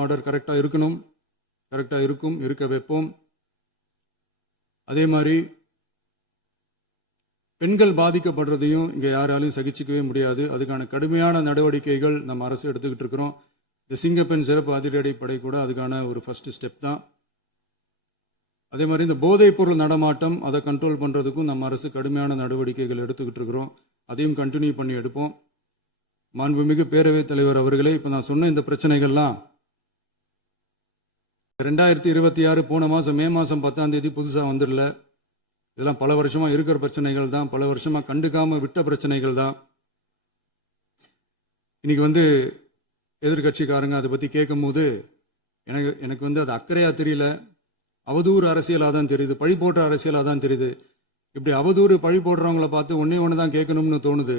Order கரெக்டாக இருக்கணும், கரெக்டாக இருக்கும், இருக்க வைப்போம். அதே மாதிரி பெண்கள் பாதிக்கப்படுறதையும் இங்கே யாராலையும் சகிச்சிக்கவே முடியாது. அதுக்கான கடுமையான நடவடிக்கைகள் நம்ம அரசு எடுத்துக்கிட்டு இருக்கிறோம். இந்த சிங்கப்பெண் சிறப்பு அதிரடி படை கூட அதுக்கான ஒரு ஃபர்ஸ்ட் ஸ்டெப் தான். அதே மாதிரி இந்த போதைப் பொருள் நடமாட்டம் அதை கண்ட்ரோல் பண்ணுறதுக்கும் நம்ம அரசு கடுமையான நடவடிக்கைகள் எடுத்துக்கிட்டு இருக்கிறோம். அதையும் கண்டினியூ பண்ணி எடுப்போம். மாண்புமிகு பேரவைத் தலைவர் அவர்களே, இப்போ நான் சொன்ன இந்த பிரச்சனைகள்லாம் 2026 போன மாதம் மே மாதம் 10ஆம் தேதி புதுசாக வந்துடல. இதெல்லாம் பல வருஷமாக இருக்கிற பிரச்சனைகள் தான், பல வருஷமாக கண்டுக்காமல் விட்ட பிரச்சனைகள் தான். இன்னைக்கு எதிர்கட்சிக்காரங்க அதை பற்றி கேட்கும் போது எனக்கு அது அக்கறையாக தெரியல, அவதூறு அரசியலாக தான் தெரியுது, பழி போடுற அரசியலாக தான் தெரியுது. இப்படி அவதூறு பழி போடுறவங்கள பார்த்து ஒன்று தான் கேட்கணும்னு தோணுது.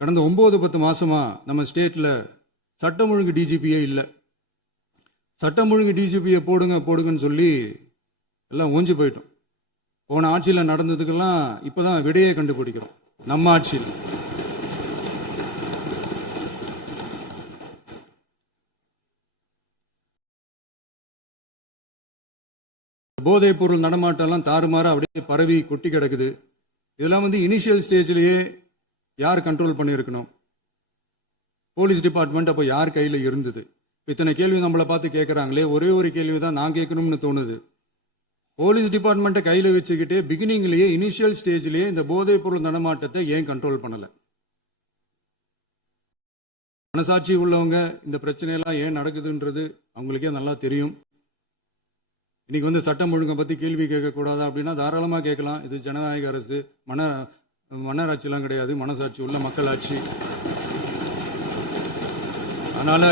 கடந்த 9-10 மாசமா நம்ம ஸ்டேட்ல சட்டம் ஒழுங்கு டிஜிபியே இல்லை. சட்டம் ஒழுங்கு டிஜிபியை போடுங்கன்னு சொல்லி எல்லாம் ஓஞ்சி போயிட்டோம். போன ஆட்சியில் நடந்ததுக்கெல்லாம் இப்பதான் விடையே கண்டுபிடிக்கிறோம் நம்ம ஆட்சியில். போதைப் பொருள் நடமாட்டம்லாம் தாறுமாற அப்படியே பரவி கொட்டி கிடக்குது. இதெல்லாம் இனிஷியல் ஸ்டேஜ்லயே யார் கண்ட்ரோல் பண்ணியிருக்கணும்? போலீஸ் டிபார்ட்மெண்ட் அப்போ யார் கையில் இருந்தது? இத்தனை கேள்வி நம்மளை பார்த்து கேட்குறாங்களே, ஒரே ஒரு கேள்வி தான் நான் கேட்கணும்னு தோணுது. போலீஸ் டிபார்ட்மெண்ட்டை கையில் வச்சுக்கிட்டே பிகினிங்லேயே இனிஷியல் ஸ்டேஜ்லேயே இந்த போதைப் பொருள் நடமாட்டத்தை ஏன் கண்ட்ரோல் பண்ணலை? மனசாட்சி உள்ளவங்க இந்த பிரச்சனையெல்லாம் ஏன் நடக்குதுன்றது அவங்களுக்கே நல்லா தெரியும். இன்னைக்கு சட்டம் ஒழுங்கை பற்றி கேள்வி கேட்கக்கூடாதா அப்படின்னா தாராளமாக கேட்கலாம். இது ஜனநாயக அரசு, மன்னராட்சியெல்லாம் கிடையாது, மனசாட்சி உள்ள மக்களாட்சி. அதனால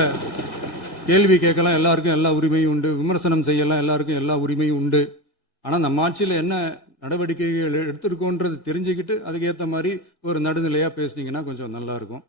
கேள்வி கேட்கலாம், எல்லாருக்கும் எல்லா உரிமையும் உண்டு. விமர்சனம் செய்யலாம், எல்லாருக்கும் எல்லா உரிமையும் உண்டு. ஆனால் நம்ம ஆட்சியில் என்ன நடவடிக்கைகள் எடுத்திருக்கோன்றது தெரிஞ்சுக்கிட்டு அதுக்கேற்ற மாதிரி ஒரு நடுநிலையாக பேசுனீங்கன்னா கொஞ்சம் நல்லா இருக்கும்.